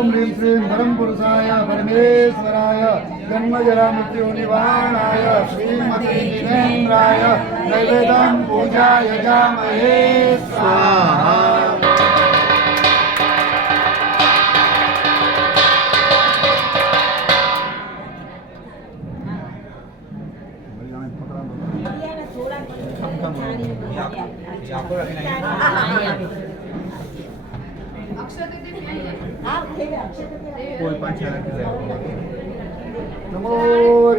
ओम ह्रीं श्रीं परम पुरुषाय परमेश्वराय जन्म जरा मृत्यु निवारणाय श्रीमते जिनेन्द्राय नैवेद्यं पूजयामहे स्वाहा। नमो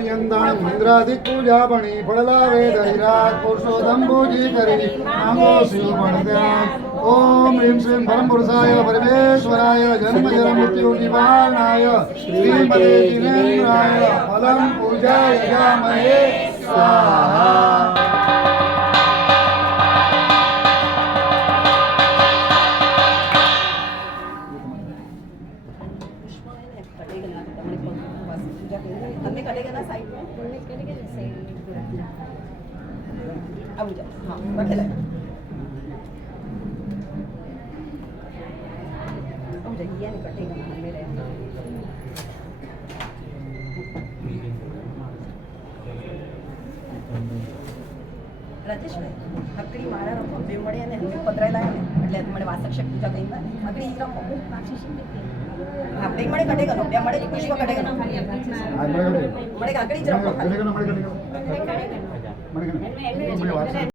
यंदान इंद्रादि पूजा बणी फड़ला वेद हिराज पुरुषोत्तम पूजी करी नामो शिव बणद्यान। ओम ह्रीं श्रीं परम पुरुषाय परमेश्वराय जन्म जरा मृत्यु निवारणाय श्रीमते जिनेन्द्राय फलं पूजयामहे स्वाहा। हमने करेगा ना साइड में करेंगे ना साइड में अब जा हाँ बैठे लगा अब जाइए नहीं कटेगा ना मेरे રાજેશભાઈ હકડી મારા રખો બે મળે અને પધરાયેલા એટલે મને વાસક શક્તિ પૂજા કઈ હકડી રખો હા બે મળે કટેગા બે મળે પુષ્પ કટેગા મળે હકડી જ રખો